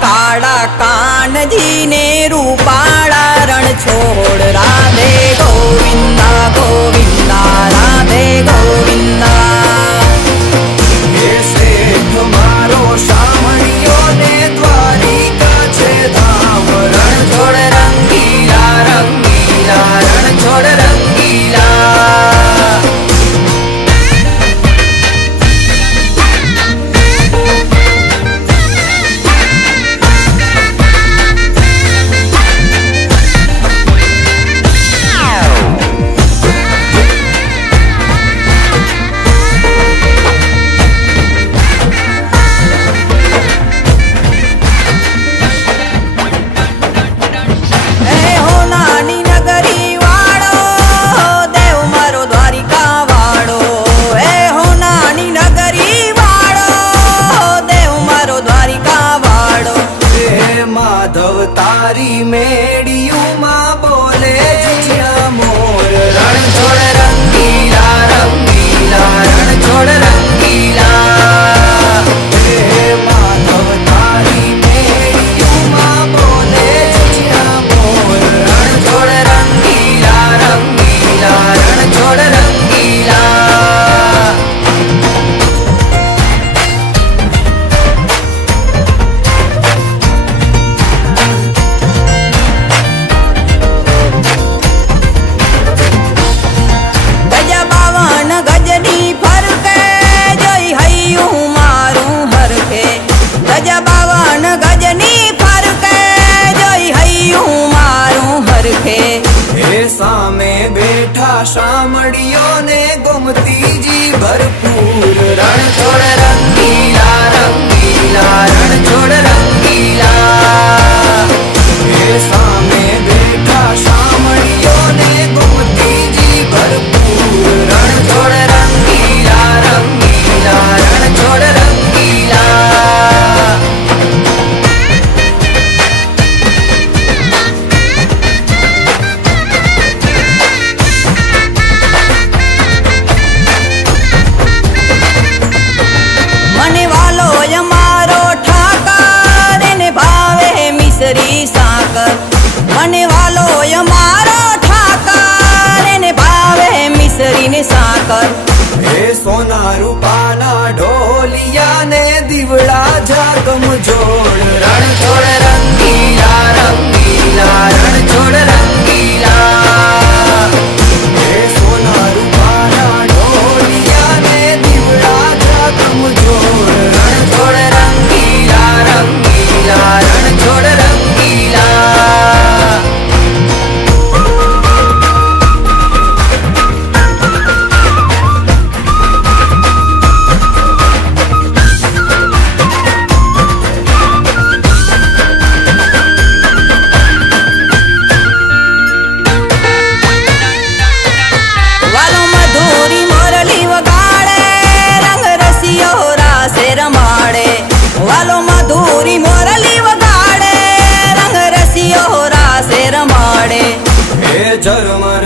કાળા કાનજી ને રૂપાળા રણ છોડ રાધે ગોવિંદા ગોવિંદા રાધે ગોવિંદા શેઠ મારો શામળિયો ને દ્વારિકા છે ધામ રણ છોડ રંગીલા રંગીલા રણ છોડ રંગીલા તારી મેડિયું માં બોલે જીયા મોર રણ છોડ રંગીલા રંગીલા રણ છોડ રંગીલા માધવ તારી મેડિયું માં બોલે જીયા મોર રણ છોડ રંગીલા રંગીલા રણ છોડ રંગીલા સામે બેઠા શામળિયો ને ગોમતીજી ભરપૂર રણ છોડ રંગીલા રંગીલા રણ છોડ રંગીલા સામે બેઠા શામળિયો ને ગોમતીજી ભરપૂર રણ છોડ રંગીલા રંગીલા રણ છોડ રંગીલા મને વાલો અમારો ઠાકર એને ભાવે મિસરી ને સાકર હે સોના રૂપાના ઢોલિયા ને દીવડા જાગમ જોડ રણ છોડ રંગીલા રંગીલા રણ છોડ રંગીલા હે સોના રૂપાના ઢોલિયા ને દીવડા જાગમ જોડ રણ છોડ રંગીલા રંગીલા રણ છોડ રંગીલા વાલો મધુરી મોરલી વગાડે રંગ રસિયો રાસે રમાડે હે ઝરમર